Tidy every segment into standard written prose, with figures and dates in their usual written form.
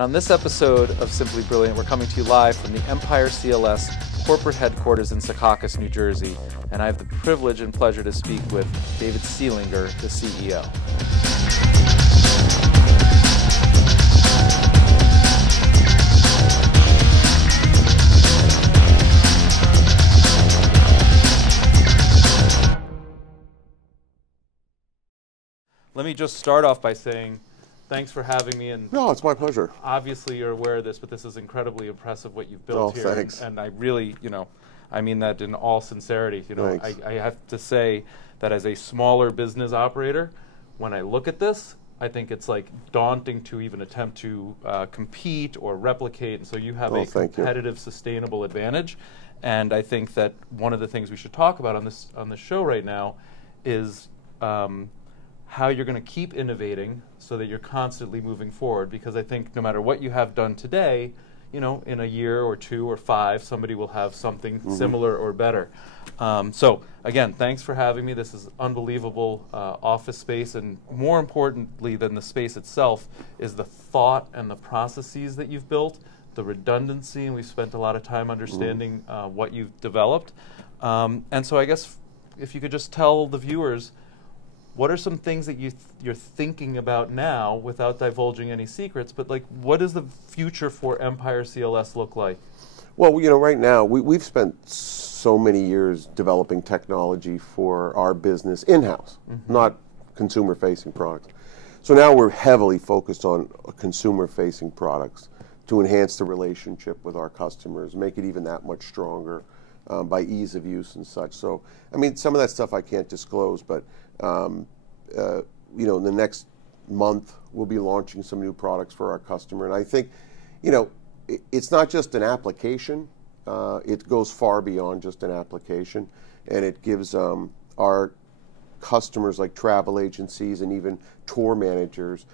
On this episode of Simply Brilliant, we're coming to you live from the EmpireCLS corporate headquarters in Secaucus, New Jersey, and I have the privilege and pleasure to speak with David Seelinger, the CEO. Let me just start off by saying thanks for having me. And no, it's my pleasure. Obviously, you're aware of this, but this is incredibly impressive what you've built here. Thanks. And I really, I mean that in all sincerity. I have to say that as a smaller business operator, when I look at this, I think it's like daunting to even attempt to compete or replicate. And so you have a competitive, sustainable advantage. And I think that one of the things we should talk about on this show right now is how you're going to keep innovating so that you're constantly moving forward, because I think no matter what you have done today, in a year or two or five, somebody will have something similar or better. So again, thanks for having me. This is unbelievable office space, and more importantly than the space itself is the thought and the processes that you've built, the redundancy, and we've spent a lot of time understanding what you've developed. And so I guess if you could just tell the viewers, what are some things that you're thinking about now without divulging any secrets, but what does the future for EmpireCLS look like? Well, right now, we've spent so many years developing technology for our business in-house, not consumer-facing products. So now we're heavily focused on consumer-facing products to enhance the relationship with our customers, make it even that much stronger by ease of use and such. So, I mean, some of that stuff I can't disclose, but in the next month, we'll be launching some new products for our customer. And I think, it's not just an application. It goes far beyond just an application. And it gives our customers like travel agencies and even tour managers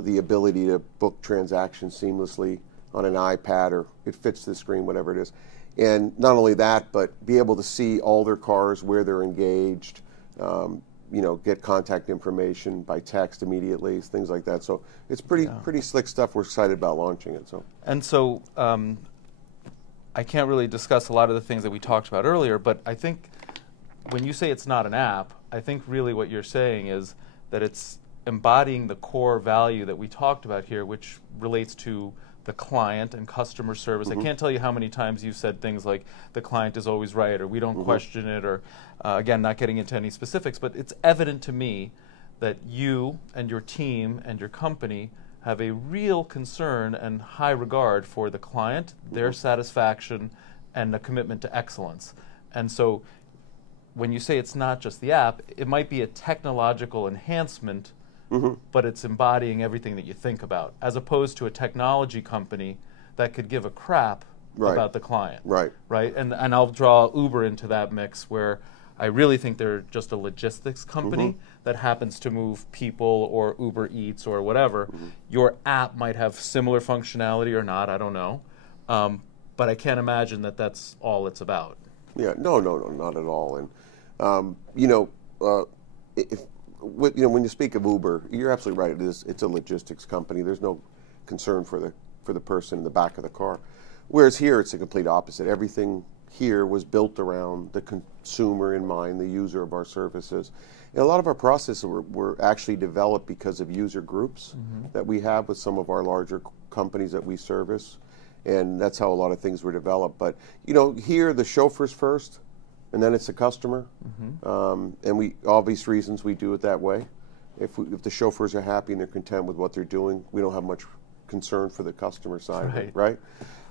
the ability to book transactions seamlessly on an iPad, or it fits the screen, whatever it is. And not only that, but be able to see all their cars, where they're engaged, get contact information by text immediately, things like that. So it's pretty slick stuff. We're excited about launching it. So I can't really discuss a lot of the things that we talked about earlier, but I think when you say it's not an app, I think really what you're saying is that it's embodying the core value that we talked about here, which relates to the client and customer service. I can't tell you how many times you've said things like the client is always right, or we don't question it, or again, not getting into any specifics, but it's evident to me that you and your team and your company have a real concern and high regard for the client, their satisfaction, and a commitment to excellence. And so when you say it's not just the app, it might be a technological enhancement, but it's embodying everything that you think about, as opposed to a technology company that could give a crap about the client. Right? And I'll draw Uber into that mix, where I really think they're just a logistics company that happens to move people, or Uber Eats or whatever. Your app might have similar functionality or not, I don't know. But I can't imagine that that's all it's about. Yeah, no, not at all. And, when you speak of Uber, you're absolutely right. It's a logistics company. There's no concern for the person in the back of the car. Whereas here, it's the complete opposite. Everything here was built around the consumer in mind, the user of our services. And a lot of our processes were actually developed because of user groups that we have with some of our larger companies that we service. And that's how a lot of things were developed. But, here, the chauffeur's first, and then it's the customer. And obvious reasons we do it that way. If the chauffeurs are happy and they're content with what they're doing, we don't have much concern for the customer side, right?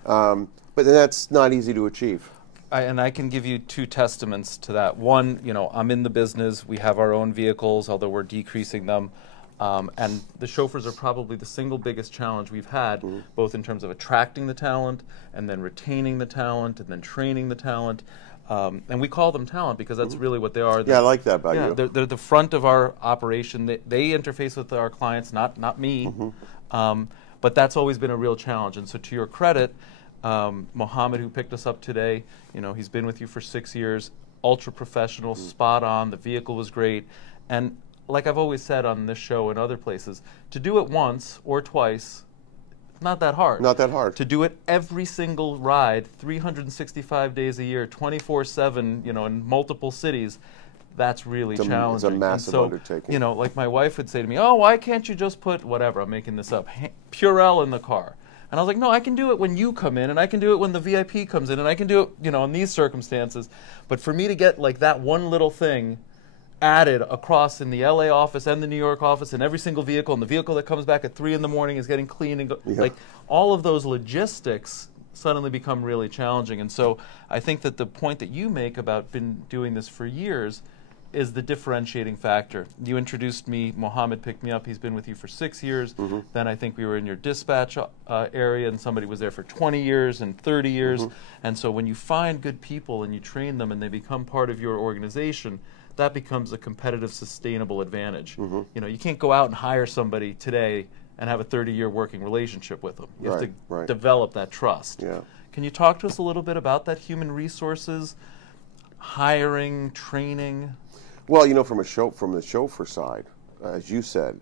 But that's not easy to achieve. And I can give you two testaments to that. One, I'm in the business. We have our own vehicles, although we're decreasing them. And the chauffeurs are probably the single biggest challenge we've had, both in terms of attracting the talent, and then retaining the talent, and then training the talent. And we call them talent because that's really what they are. Yeah, I like that about you. They're the front of our operation. They interface with our clients, not me. But that's always been a real challenge. And so to your credit, Mohammed, who picked us up today, he's been with you for 6 years, ultra professional, spot on, the vehicle was great. And like I've always said on this show and other places, to do it once or twice not that hard. Not that hard. To do it every single ride, 365 days a year, 24/7, in multiple cities, that's really challenging. It's a massive undertaking. Like my wife would say to me, "Oh, why can't you just put whatever?" I'm making this up. Purell in the car. And I was like, "No, I can do it when you come in, and I can do it when the VIP comes in, and I can do it, in these circumstances." But for me to get like that one little thing added across in the LA office and the New York office and every single vehicle, and the vehicle that comes back at 3 in the morning is getting clean, and like all of those logistics suddenly become really challenging. And so I think that the point that you make about been doing this for years is the differentiating factor. You introduced me, Mohammed picked me up, he's been with you for 6 years. Then I think we were in your dispatch area, and somebody was there for 20 years and 30 years. And so when you find good people and you train them and they become part of your organization, that becomes a competitive, sustainable advantage. You can't go out and hire somebody today and have a 30-year working relationship with them. You have to develop that trust. Can you talk to us a little bit about that human resources, hiring, training? Well, from the chauffeur side, as you said,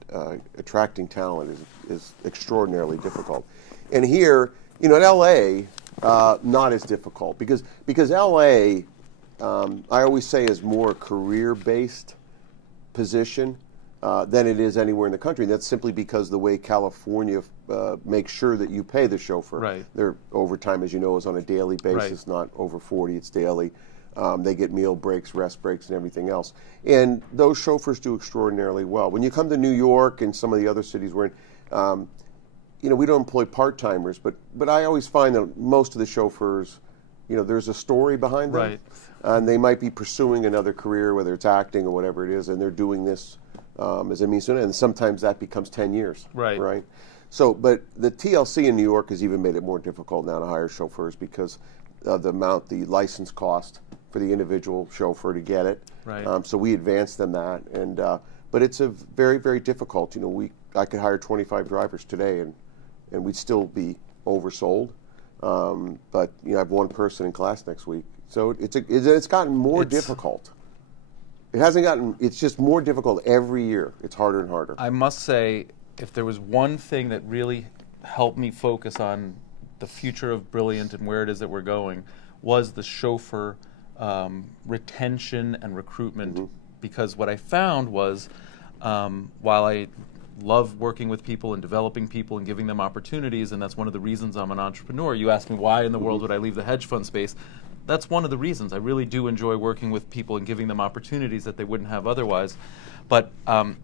attracting talent is extraordinarily difficult. And here, in LA, not as difficult because LA, I always say, is more a career-based position than it is anywhere in the country. And that's simply because the way California makes sure that you pay the chauffeur. Their overtime, as you know, is on a daily basis, not over 40, it's daily. They get meal breaks, rest breaks, and everything else. And those chauffeurs do extraordinarily well. When you come to New York and some of the other cities we're in, we don't employ part-timers, but I always find that most of the chauffeurs, there's a story behind them. And they might be pursuing another career, whether it's acting or whatever it is, and they're doing this as a means to, and sometimes that becomes 10 years. Right. So, but the TLC in New York has even made it more difficult now to hire chauffeurs because of the license cost for the individual chauffeur to get it. So we advanced them that, and but it's a very, very difficult. I could hire 25 drivers today, and we'd still be oversold. But I have one person in class next week. So it's gotten more difficult. It hasn't gotten. It's just more difficult every year. It's harder and harder. I must say, if there was one thing that really helped me focus on the future of Brilliant and where it is that we're going, was the chauffeur retention and recruitment. Because what I found was, while I love working with people and developing people and giving them opportunities, and that's one of the reasons I'm an entrepreneur. You asked me why in the world would I leave the hedge fund space. That's one of the reasons. I really do enjoy working with people and giving them opportunities that they wouldn't have otherwise. But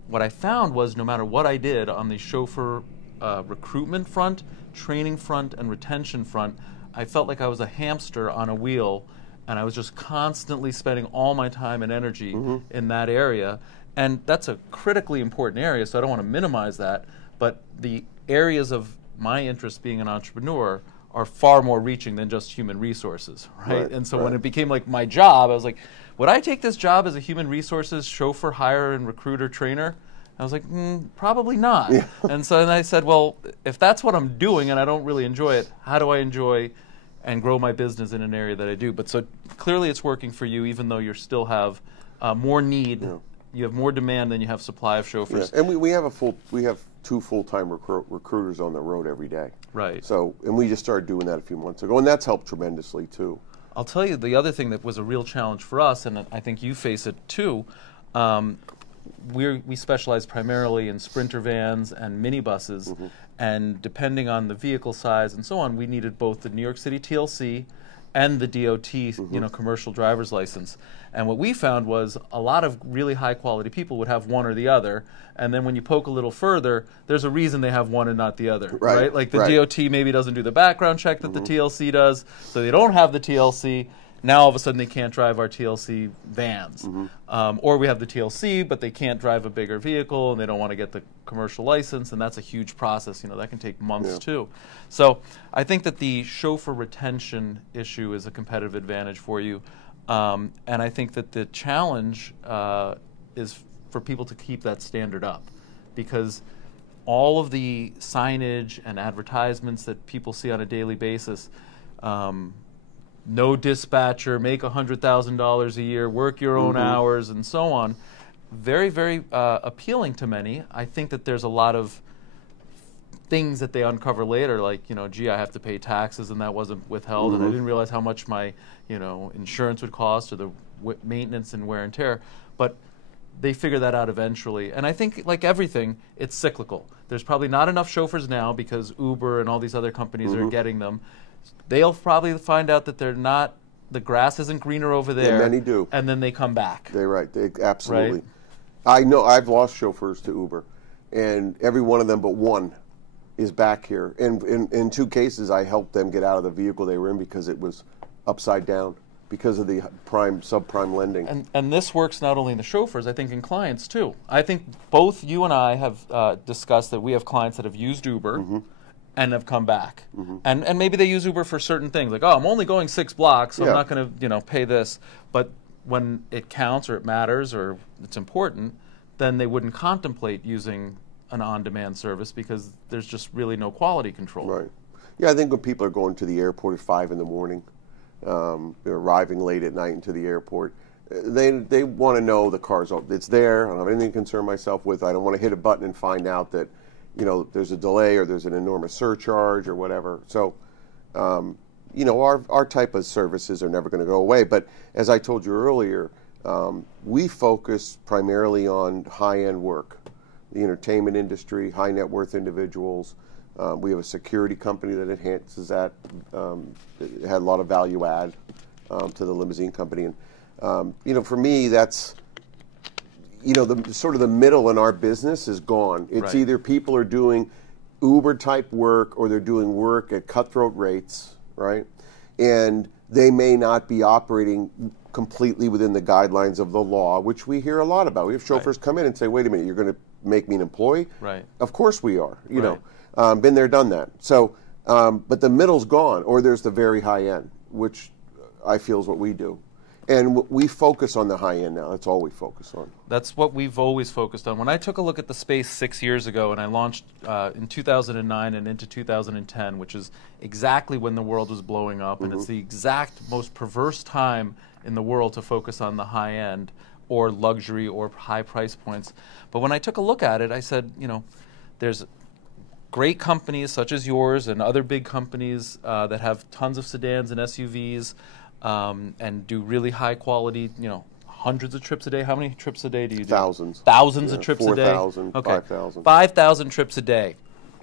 what I found was no matter what I did on the chauffeur recruitment front, training front, and retention front, I felt like I was a hamster on a wheel, and I was just constantly spending all my time and energy in that area. And that's a critically important area, so I don't want to minimize that. But the areas of my interest being an entrepreneur are far more reaching than just human resources, right? And so when it became like my job, I was like, would I take this job as a human resources chauffeur, hire, and recruiter, trainer? I was like, probably not. And so then I said, well, if that's what I'm doing and I don't really enjoy it, how do I enjoy and grow my business in an area that I do? But so clearly it's working for you, even though you still have more need. You have more demand than you have supply of chauffeurs. And we have 2 full-time recruiters on the road every day. So, and we just started doing that a few months ago, and that's helped tremendously too. I'll tell you the other thing that was a real challenge for us, and I think you face it too. We specialize primarily in Sprinter vans and minibuses, and depending on the vehicle size and so on, we needed both the New York City TLC and the DOT, commercial driver's license. And what we found was a lot of really high quality people would have one or the other, and then when you poke a little further, there's a reason they have one and not the other, right? Like the DOT maybe doesn't do the background check that the TLC does, so they don't have the TLC. Now all of a sudden they can't drive our TLC vans. Or we have the TLC, but they can't drive a bigger vehicle, and they don't want to get the commercial license, and that's a huge process. That can take months too. So I think that the chauffeur retention issue is a competitive advantage for you. And I think that the challenge is for people to keep that standard up, because all of the signage and advertisements that people see on a daily basis, no dispatcher, make $100,000 a year, work your own hours, and so on. Very, very appealing to many. I think that there's a lot of things that they uncover later, like, gee, I have to pay taxes and that wasn't withheld, and I didn't realize how much my, insurance would cost, or the maintenance and wear and tear. But they figure that out eventually. And I think, like everything, it's cyclical. There's probably not enough chauffeurs now because Uber and all these other companies are getting them. They'll probably find out that they're not, the grass isn't greener over there. Yeah, many do. And then they come back. They're right. Absolutely. Right? I know I've lost chauffeurs to Uber, and every one of them but one is back here. And in 2 cases, I helped them get out of the vehicle they were in because it was upside down because of the subprime lending. And this works not only in the chauffeurs, I think in clients too. I think both you and I have discussed that we have clients that have used Uber and have come back. And maybe they use Uber for certain things, like, oh, I'm only going 6 blocks, so I'm not going to pay this. But when it counts or it matters or it's important, then they wouldn't contemplate using an on-demand service because there's just really no quality control. Right. Yeah, I think when people are going to the airport at 5 in the morning, they're arriving late at night into the airport, they want to know the car's it's there. I don't have anything to concern myself with. I don't want to hit a button and find out that there's a delay or there's an enormous surcharge or whatever. So our type of services are never going to go away. But as I told you earlier, we focus primarily on high-end work, the entertainment industry, high net worth individuals. We have a security company that enhances that. It had a lot of value add to the limousine company. And, for me, that's, the sort of the middle in our business is gone. It's either people are doing Uber-type work or they're doing work at cutthroat rates, right? And they may not be operating completely within the guidelines of the law, which we hear a lot about. We have chauffeurs come in and say, wait a minute, you're going to make me an employee? Right. Of course we are, been there, done that. So, but the middle's gone, or there's the very high end, which I feel is what we do. And we focus on the high end now. That's all we focus on. That's what we've always focused on. When I took a look at the space 6 years ago, and I launched in 2009 and into 2010, which is exactly when the world was blowing up, and it's the exact most perverse time in the world to focus on the high end or luxury or high price points. But when I took a look at it, I said, there's great companies such as yours and other big companies that have tons of sedans and SUVs and do really high quality, hundreds of trips a day. How many trips a day do you do? Thousands. Thousands of trips a day? 4,000, okay. 5,000. 5,000 trips a day.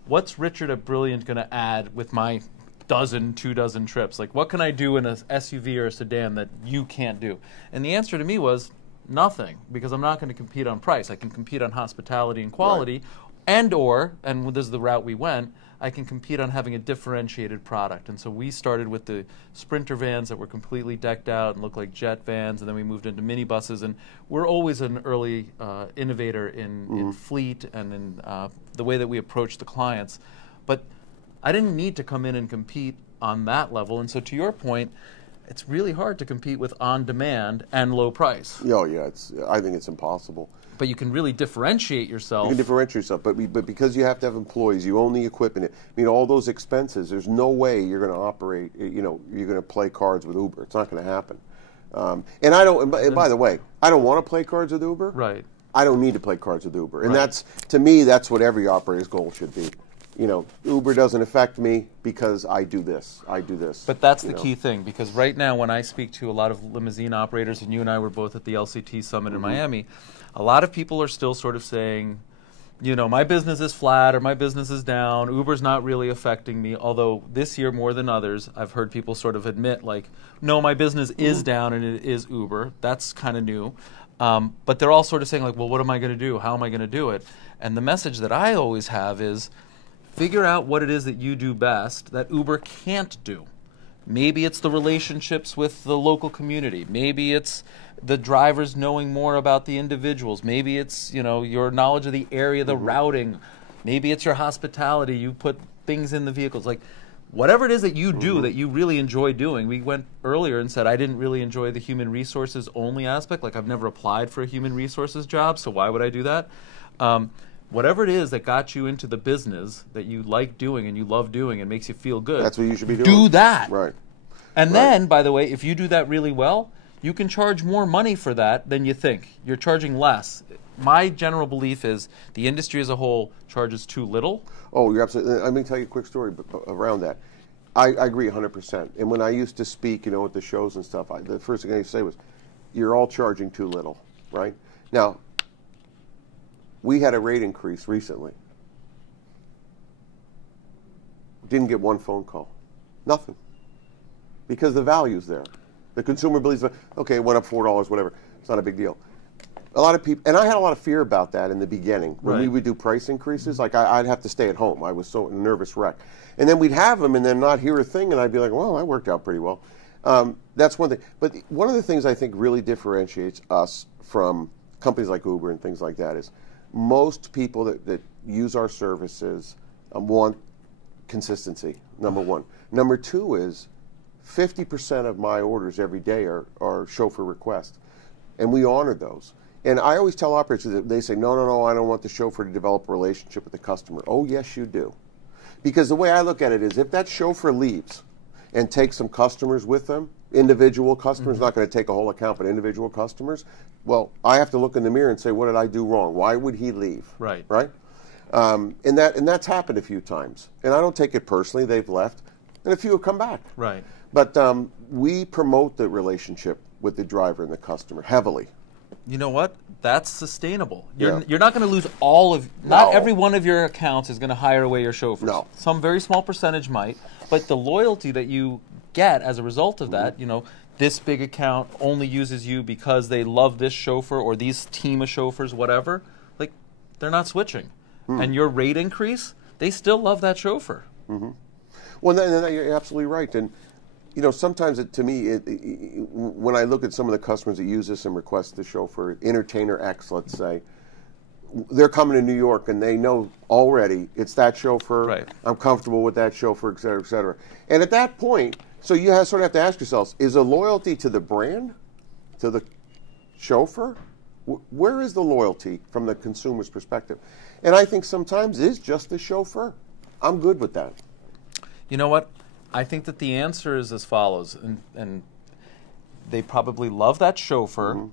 What's Richard at Brilliant going to add with my 2 dozen trips? Like, what can I do in an SUV or a sedan that you can't do? And the answer to me was nothing, because I'm not going to compete on price. I can compete on hospitality and quality, and this is the route we went, I can compete on having a differentiated product. And so we started with the Sprinter vans that were completely decked out and looked like jet vans, and then we moved into minibuses. And we're always an early innovator in fleet and in the way that we approach the clients. But I didn't need to come in and compete on that level. And so to your point, it's really hard to compete with on-demand and low price. Oh, yeah. I think it's impossible. But you can really differentiate yourself. You can differentiate yourself, but because you have to have employees, you own the equipment. All those expenses, there's no way you're going to operate, you're going to play cards with Uber. It's not going to happen. And I don't, and by the way, I don't want to play cards with Uber. Right. I don't need to play cards with Uber. And that's, to me, that's what every operator's goal should be. Uber doesn't affect me because I do this. But that's the key thing, because right now when I speak to a lot of limousine operators, and you and I were both at the LCT Summit in Miami, a lot of people are still sort of saying, my business is flat or my business is down. Uber's not really affecting me. Although this year more than others, I've heard people sort of admit, like, no, my business is down and it is Uber. That's kind of new. But they're all sort of saying, like, well, what am I going to do? How am I going to do it? And the message that I always have is, figure out what it is that you do best that Uber can't do. Maybe it's the relationships with the local community. Maybe it's the drivers knowing more about the individuals. Maybe it's, your knowledge of the area, the routing. Maybe it's your hospitality. You put things in the vehicles. Like, whatever it is that you do that you really enjoy doing. We went earlier and said I didn't really enjoy the human resources only aspect. Like, I've never applied for a human resources job, so why would I do that? Whatever it is that got you into the business that you like doing and you love doing and makes you feel good. That's what you should be doing. Do that. Right. And then, by the way, if you do that really well, you can charge more money for that than you think. You're charging less my general belief is the industry as a whole charges too little. Oh, you're absolutely. Let me tell you a quick story around that. I agree 100%. And when I used to speak, at the shows and stuff, the first thing I used to say was, "You're all charging too little," right? Now, we had a rate increase recently. Didn't get one phone call, nothing, because the value's there. The consumer believes, okay, it went up $4, whatever. It's not a big deal. A lot of people, and I had a lot of fear about that in the beginning when we would do price increases. Like I'd have to stay at home. I was so nervous wreck, and then we'd have them, and then not hear a thing, and I'd be like, well, that worked out pretty well. That's one thing. But one of the things I think really differentiates us from companies like Uber and things like that is most people that use our services want consistency. Number one. Number two is 50% of my orders every day are chauffeur requests, and we honor those. And I always tell operators that they say, no, I don't want the chauffeur to develop a relationship with the customer. Oh, yes, you do. Because the way I look at it is if that chauffeur leaves and takes some customers with them, individual customers, not going to take a whole account, but individual customers, well, I have to look in the mirror and say, what did I do wrong? Why would he leave? Right. Right? And that's happened a few times. And I don't take it personally. They've left. And a few have come back. Right. But we promote the relationship with the driver and the customer heavily. You know what? That's sustainable. Yeah. You're not going to lose all of, not every one of your accounts is going to hire away your chauffeurs. No. Some very small percentage might, but the loyalty that you get as a result of that, this big account only uses you because they love this chauffeur or these team of chauffeurs, whatever, like they're not switching. And your rate increase, they still love that chauffeur. Well, then you're absolutely right. And sometimes to me, when I look at some of the customers that use this and request the chauffeur, entertainer X, let's say, they're coming to New York and they know already it's that chauffeur. Right. I'm comfortable with that chauffeur, et cetera, et cetera. And at that point, so you sort of have to ask yourselves, is a loyalty to the brand, to the chauffeur? Where is the loyalty from the consumer's perspective? And I think sometimes it's just the chauffeur. I'm good with that. You know what? I think that the answer is as follows, and they probably love that chauffeur,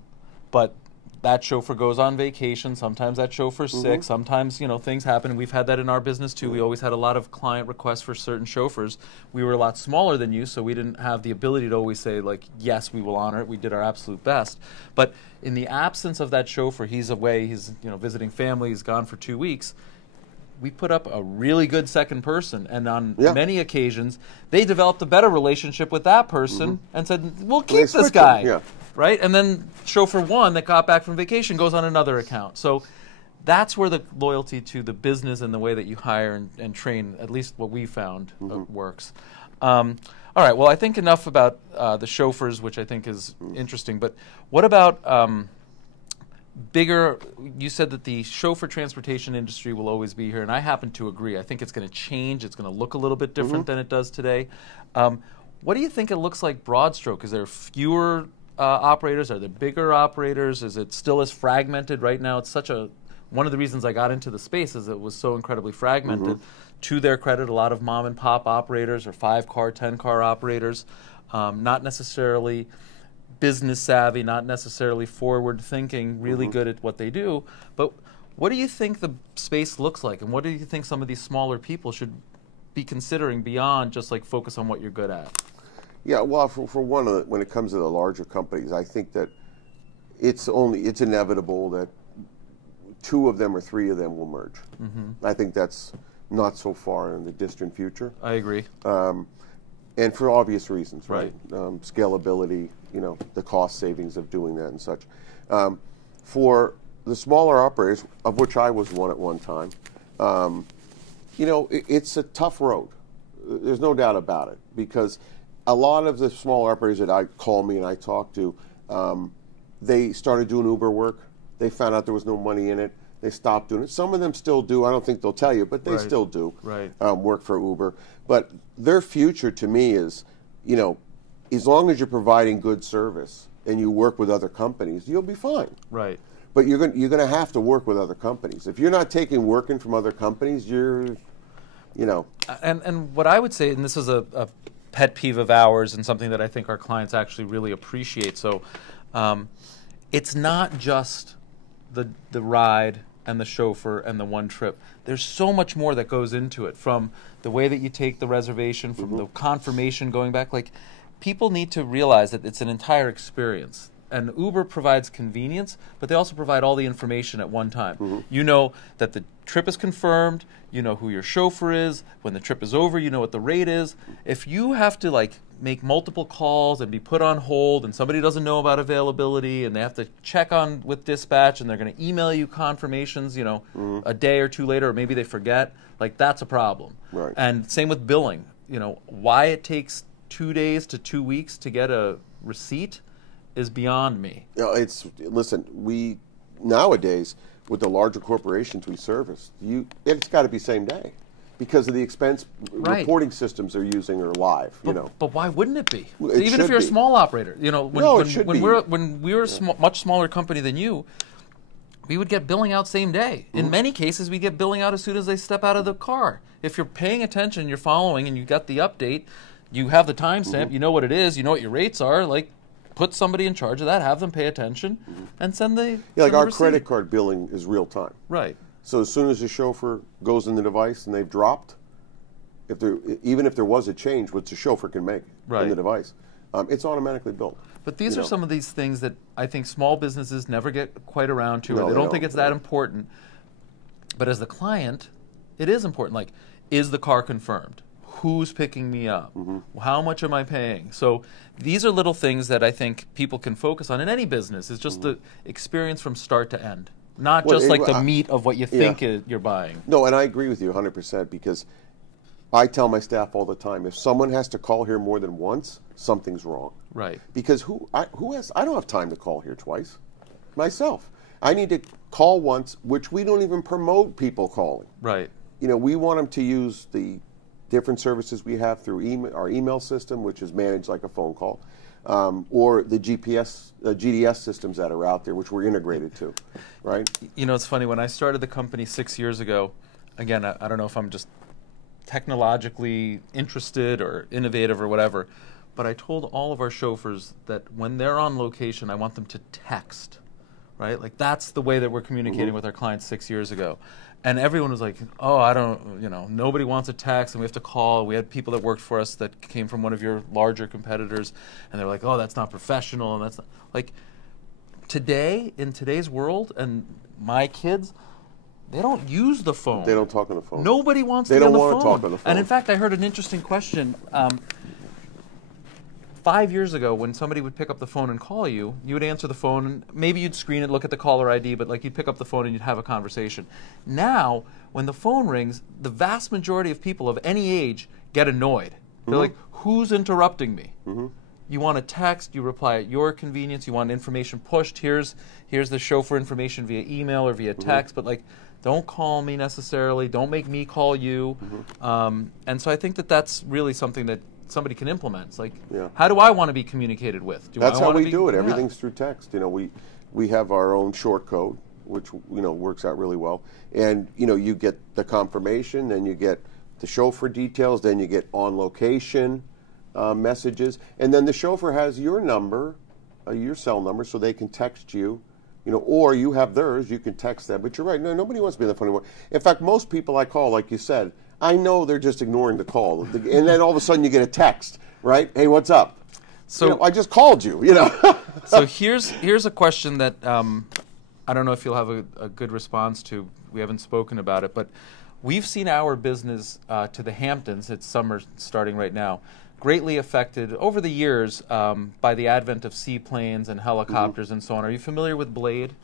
but that chauffeur goes on vacation. Sometimes that chauffeur's sick. Sometimes, things happen. We've had that in our business too. We always had a lot of client requests for certain chauffeurs. We were a lot smaller than you, so we didn't have the ability to always say, like, yes, we will honor it. We did our absolute best. But in the absence of that chauffeur, he's away, he's visiting family, he's gone for 2 weeks, we put up a really good second person, and on many occasions, they developed a better relationship with that person and said, we'll keep this guy, right? And then chauffeur one that got back from vacation goes on another account. So that's where the loyalty to the business and the way that you hire and train, at least what we found, works. All right, well, I think enough about the chauffeurs, which I think is interesting, but what about bigger, you said that the chauffeur transportation industry will always be here, and I happen to agree. I think it's going to change. It's going to look a little bit different than it does today. What do you think it looks like broad stroke? Is there fewer operators? Are there bigger operators? Is it still as fragmented right now? It's such a, one of the reasons I got into the space is it was so incredibly fragmented. To their credit, a lot of mom and pop operators or 5-car, 10-car operators, not necessarily business savvy, not necessarily forward thinking, really good at what they do. But what do you think the space looks like, and what do you think some of these smaller people should be considering beyond just like focus on what you're good at? Yeah, well, for one, when it comes to the larger companies, I think that it's inevitable that 2 of them or 3 of them will merge. I think that's not so far in the distant future. I agree. And for obvious reasons, right? Scalability, the cost savings of doing that and such. For the smaller operators, of which I was one at one time, it's a tough road. There's no doubt about it, because a lot of the smaller operators that I call me and I talk to, they started doing Uber work. They found out there was no money in it. They stopped doing it. Some of them still do. I don't think they'll tell you, but they still do work for Uber. But their future, to me, is, as long as you're providing good service and you work with other companies, you'll be fine. Right. But you're going to have to work with other companies. If you're not taking working from other companies, you're. And what I would say, and this is a pet peeve of ours and something that I think our clients actually really appreciate. So it's not just the ride and the chauffeur and the one trip. There's so much more that goes into it, from the way that you take the reservation, from the confirmation going back. Like, people need to realize that it's an entire experience. And Uber provides convenience, but they also provide all the information at one time. You know that the trip is confirmed, you know who your chauffeur is, when the trip is over, you know what the rate is. If you have to like make multiple calls and be put on hold and somebody doesn't know about availability and they have to check on with dispatch and they're going to email you confirmations, you know, a day or two later, or maybe they forget, like, that's a problem. Right. And same with billing. You know, why it takes 2 days to 2 weeks to get a receipt is beyond me. You know, listen, we nowadays, with the larger corporations we service, it's got to be same day because of the expense reporting systems they're using are live. But why wouldn't it be? It Even if you're a small operator, you know, when we were a much smaller company than you, we would get billing out same day. In many cases, we get billing out as soon as they step out of the car. If you're paying attention, you're following, and you got the update, you have the timestamp, you know what it is, you know what your rates are, like, put somebody in charge of that, have them pay attention, and send the like our credit card billing is real time. Right. So as soon as the chauffeur goes in the device and they've dropped, even if there was a change, which the chauffeur can make in the device, it's automatically billed. But these are some of these things that I think small businesses never get quite around to, or they don't think it's that important. But as the client, it is important. Like, is the car confirmed? Who's picking me up? How much am I paying? So these are little things that I think people can focus on in any business. It's just the experience from start to end, not just like the meat of what you think you're buying. No, and I agree with you 100% because I tell my staff all the time, if someone has to call here more than once, something's wrong. Right. Because I don't have time to call here twice myself. I need to call once, which we don't even promote people calling. Right. You know, we want them to use the different services we have through our email system, which is managed like a phone call, or the GDS systems that are out there, which we're integrated to, right? You know, it's funny, when I started the company 6 years ago, again, I don't know if I'm just technologically interested or innovative or whatever, but I told all of our chauffeurs that when they're on location, I want them to text, right? Like, that's the way that we're communicating with our clients 6 years ago. And everyone was like, oh, I don't, you know, nobody wants a text and we have to call. We had people that worked for us that came from one of your larger competitors, and they're like, oh, that's not professional, and that's not. Like, today, in today's world, and my kids, they don't use the phone. They don't talk on the phone. Nobody wants to be on the phone. They don't want to talk on the phone. And in fact, I heard an interesting question. 5 years ago, when somebody would pick up the phone and call you, you would answer the phone, and maybe you'd screen it, look at the caller ID, but like, you'd pick up the phone and you'd have a conversation. Now, when the phone rings, the vast majority of people of any age get annoyed. They're like, who's interrupting me? You want a text, you reply at your convenience, you want information pushed, here's the chauffeur information via email or via text, but like, don't call me necessarily, don't make me call you. And so I think that that's really something that somebody can implement. It's like, how do I want to be communicated with? That's how we do it. Everything's through text. You know, we have our own short code, which, you know, works out really well. And, you know, you get the confirmation, then you get the chauffeur details, then you get on location messages, and then the chauffeur has your number, your cell number, so they can text you. You know, or you have theirs, you can text them. But you're right, no, nobody wants to be on the phone anymore. In fact, most people I call, like you said, I know they're just ignoring the call. And then all of a sudden you get a text, right? Hey, what's up? So, you know, I just called you, you know. So here's a question that I don't know if you'll have a good response to. We haven't spoken about it, but we've seen our business to the Hamptons, it's summer starting right now, greatly affected over the years by the advent of seaplanes and helicopters and so on. Are you familiar with Blade?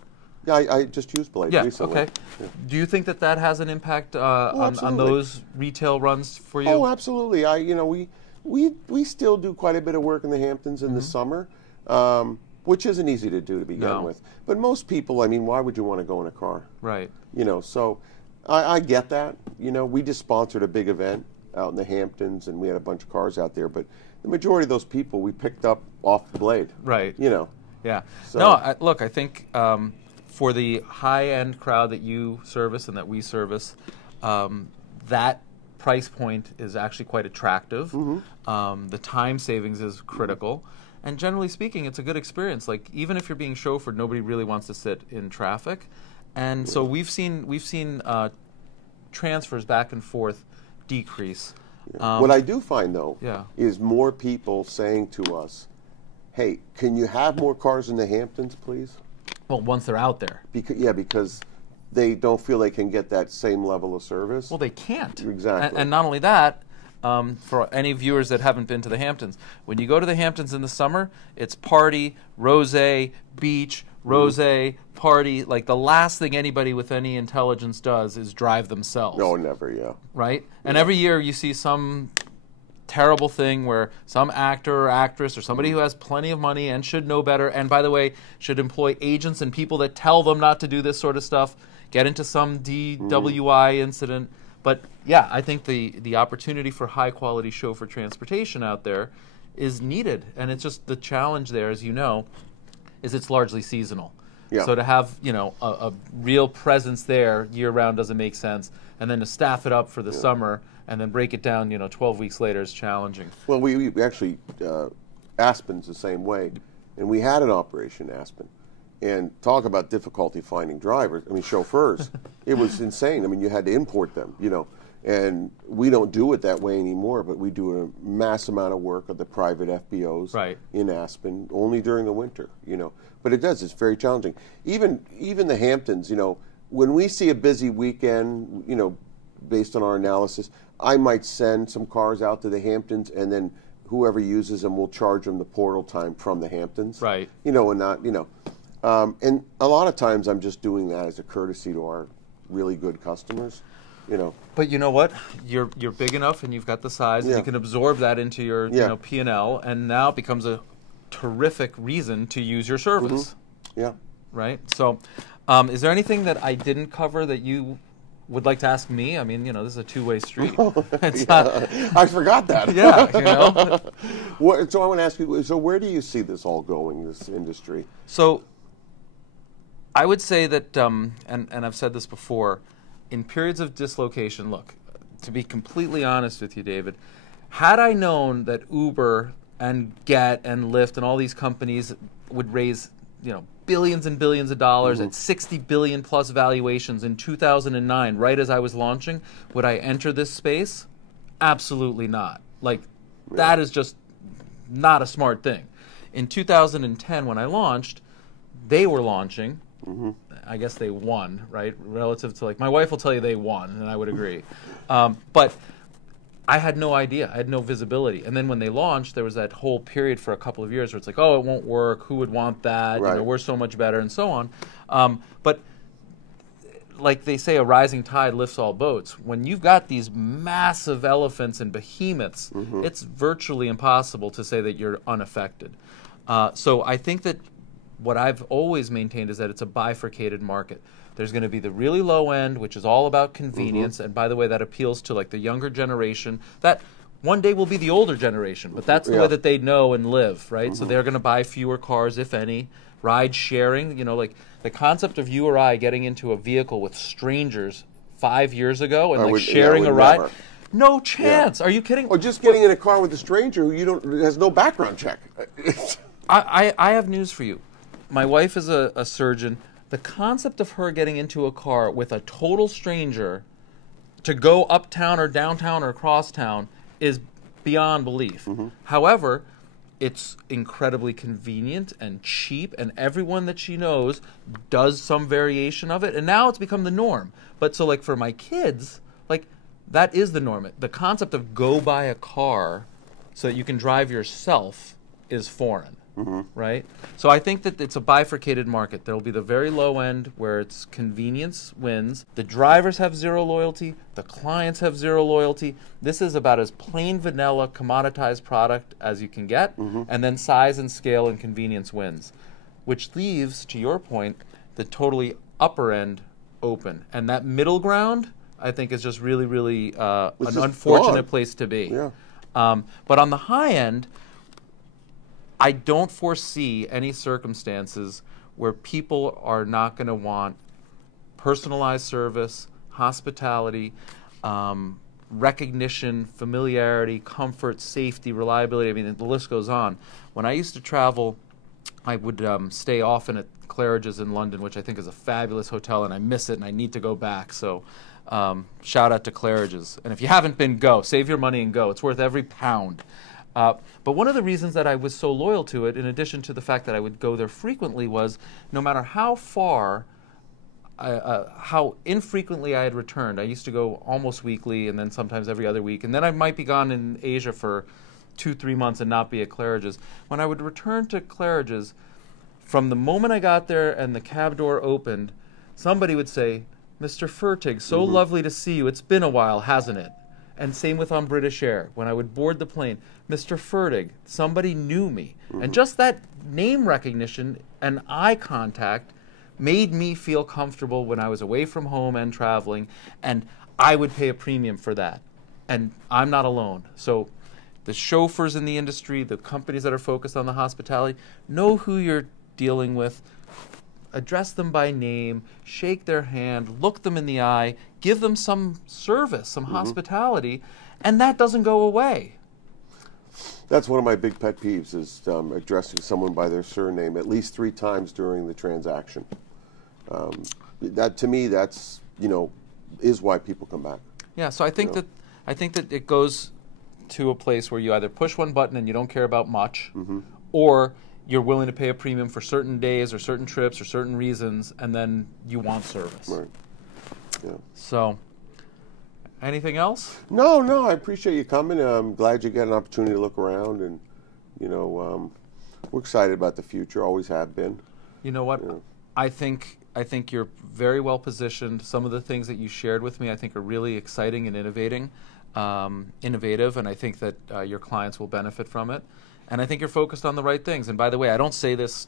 Yeah, I just used Blade recently. Okay. Yeah. Do you think that has an impact on those retail runs for you? Oh, absolutely. You know, we still do quite a bit of work in the Hamptons in the summer, which isn't easy to do to begin with. But most people, I mean, why would you want to go in a car? Right. You know, so I get that. You know, we just sponsored a big event out in the Hamptons, and we had a bunch of cars out there. But the majority of those people we picked up off the Blade. Right. You know. Yeah. So. No, look, I think for the high-end crowd that you service and that we service, that price point is actually quite attractive. The time savings is critical. And generally speaking, it's a good experience. Like, even if you're being chauffeured, nobody really wants to sit in traffic. And so we've seen transfers back and forth decrease. What I do find, though, Yeah. is more people saying to us, hey, can you have more cars in the Hamptons, please? Well, once they're out there. Because they don't feel they can get that same level of service. Well, they can't. Exactly. And not only that, for any viewers that haven't been to the Hamptons, when you go to the Hamptons in the summer, it's party, rosé, beach, rosé, party. Like, the last thing anybody with any intelligence does is drive themselves. No, never, yeah. Right? And every year you see some terrible thing where some actor or actress or somebody who has plenty of money and should know better, and by the way, should employ agents and people that tell them not to do this sort of stuff, get into some DWI incident. But yeah, I think the opportunity for high quality chauffeur transportation out there is needed. And it's just the challenge there, as you know, is it's largely seasonal. Yeah. So to have, you know, a real presence there year round doesn't make sense. And then to staff it up for the summer and then break it down, you know, 12 weeks later is challenging. Well, we actually, Aspen's the same way. And we had an operation, Aspen. And talk about difficulty finding drivers, I mean, chauffeurs. It was insane. I mean, you had to import them, you know. And we don't do it that way anymore, but we do a mass amount of work of the private FBOs in Aspen, only during the winter, you know. But it does, it's very challenging. Even the Hamptons, you know, when we see a busy weekend, you know, based on our analysis, I might send some cars out to the Hamptons, and then whoever uses them will charge them the portal time from the Hamptons. Right. You know, and not, you know. And a lot of times I'm just doing that as a courtesy to our really good customers, you know. But you know what? You're big enough and you've got the size and you can absorb that into your you know, P&L, and now it becomes a terrific reason to use your service. Yeah. Right? So is there anything that I didn't cover that you would like to ask me? I mean, you know, this is a two-way street. It's not, I forgot that. Yeah, you know. So I want to ask you, so where do you see this all going, this industry? So I would say that, and I've said this before, in periods of dislocation, look, to be completely honest with you, David, had I known that Uber and Get and Lyft and all these companies would raise, you know, billions and billions of dollars at 60 billion plus valuations in 2009, right as I was launching, would I enter this space? Absolutely not. Like, that is just not a smart thing. In 2010, when I launched, they were launching. I guess they won, right? Relative to, like, my wife will tell you they won, and I would agree. But I had no idea. I had no visibility. And then when they launched, there was that whole period for a couple of years where it's like, oh, it won't work. Who would want that? Right. You know, we're so much better, and so on. But like they say, a rising tide lifts all boats. When you've got these massive elephants and behemoths, it's virtually impossible to say that you're unaffected. So I think that what I've always maintained is that it's a bifurcated market. There's going to be the really low end, which is all about convenience, and by the way, that appeals to, like, the younger generation. That one day will be the older generation, but that's the way that they know and live, right? So they're going to buy fewer cars, if any. Ride sharing, you know, like the concept of you or I getting into a vehicle with strangers 5 years ago and sharing a ride. Never. No chance. Are you kidding? Or just getting in a car with a stranger who has no background check. I have news for you. My wife is a surgeon. The concept of her getting into a car with a total stranger to go uptown or downtown or across town is beyond belief. However, it's incredibly convenient and cheap, and everyone that she knows does some variation of it, and now it's become the norm. But so, like, for my kids, like, that is the norm. The concept of go buy a car so that you can drive yourself is foreign. Right? So I think that it's a bifurcated market. There will be the very low end where it's convenience wins. The drivers have zero loyalty. The clients have zero loyalty. This is about as plain vanilla commoditized product as you can get. And then size and scale and convenience wins. Which leaves, to your point, the totally upper end open. And that middle ground, I think, is just really, really an unfortunate place to be. But on the high end, I don't foresee any circumstances where people are not going to want personalized service, hospitality, recognition, familiarity, comfort, safety, reliability. I mean, the list goes on. When I used to travel, I would stay often at Claridge's in London, which I think is a fabulous hotel, and I miss it, and I need to go back. So shout out to Claridge's. And if you haven't been, go. Save your money and go. It's worth every pound. But one of the reasons that I was so loyal to it, in addition to the fact that I would go there frequently, was no matter how far, how infrequently I had returned. I used to go almost weekly and then sometimes every other week. And then I might be gone in Asia for 2-3 months and not be at Claridge's. When I would return to Claridge's, from the moment I got there and the cab door opened, somebody would say, "Mr. Fertig, so lovely to see you. It's been a while, hasn't it?" And same with on British Air. When I would board the plane, "Mr. Fertig," somebody knew me. And just that name recognition and eye contact made me feel comfortable when I was away from home and traveling, and I would pay a premium for that. And I'm not alone. So the chauffeurs in the industry, the companies that are focused on the hospitality, know who you're dealing with, address them by name, shake their hand, look them in the eye, give them some service, some hospitality, and that doesn't go away. That's one of my big pet peeves, is addressing someone by their surname at least 3 times during the transaction. That, to me, that's, is why people come back. Yeah, so I think that it goes to a place where you either push one button and you don't care about much, or you're willing to pay a premium for certain days or certain trips or certain reasons, and then you want service. Right. Yeah. So, anything else? No, I appreciate you coming. I'm glad you got an opportunity to look around, and we're excited about the future. Always have been. You know what? I think you're very well positioned. Some of the things that you shared with me, I think, are really exciting and innovative, and I think that your clients will benefit from it. And I think you're focused on the right things. And by the way, I don't say this,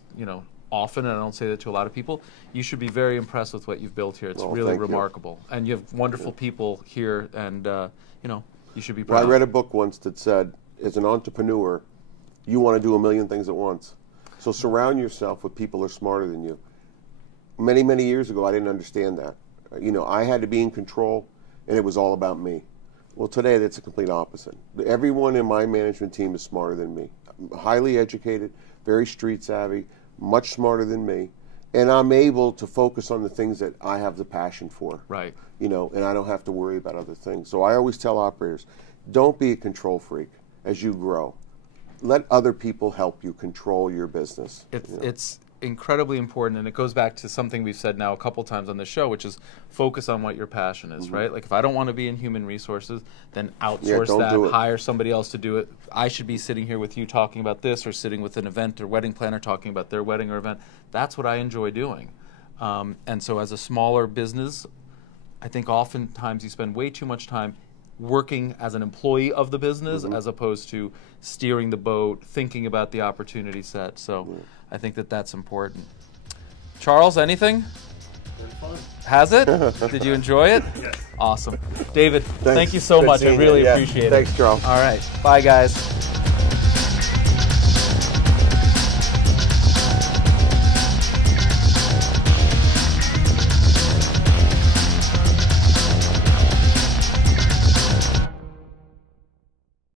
often, and I don't say that to a lot of people. You should be very impressed with what you've built here. It's really remarkable. And you have wonderful people here, and you should be proud. Well, I read a book once that said, as an entrepreneur, you want to do a million things at once. So surround yourself with people who are smarter than you. Many, many years ago, I didn't understand that. I had to be in control, and it was all about me. Well, today, that's a complete opposite. Everyone in my management team is smarter than me. Highly educated, very street savvy, much smarter than me, and I'm able to focus on the things that I have the passion for. Right. And I don't have to worry about other things. So I always tell operators, don't be a control freak as you grow. Let other people help you control your business. It's incredibly important, and it goes back to something we've said now a couple times on the show, which is focus on what your passion is, right? Like, if I don't want to be in human resources, then outsource that, hire somebody else to do it. I should be sitting here with you talking about this, or sitting with an event or wedding planner talking about their wedding or event. That's what I enjoy doing. And so as a smaller business, I think oftentimes you spend way too much time working as an employee of the business as opposed to steering the boat, thinking about the opportunity set. So I think that that's important. Charles, anything? Very fun. Has it? Did you enjoy it? Yes. Awesome. David, thank you so much. I really appreciate it. Thanks, Charles. All right. Bye, guys.